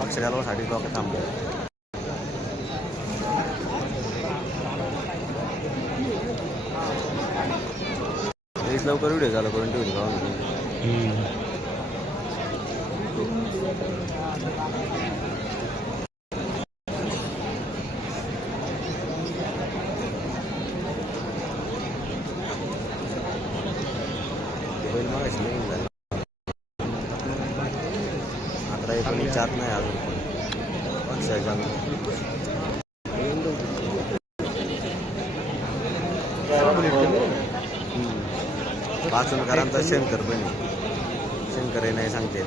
अक्षरासाठी लोक थांबले. लईच लवकर व्हिडिओ झाला करून ठेवली भाऊ बैल मागायची नाही झालं. अकरा एकोणीस चार नाही अजून पण पक्षाच्या पाचनकरांचा शंकर पण आहे. शंकर नाही सांगते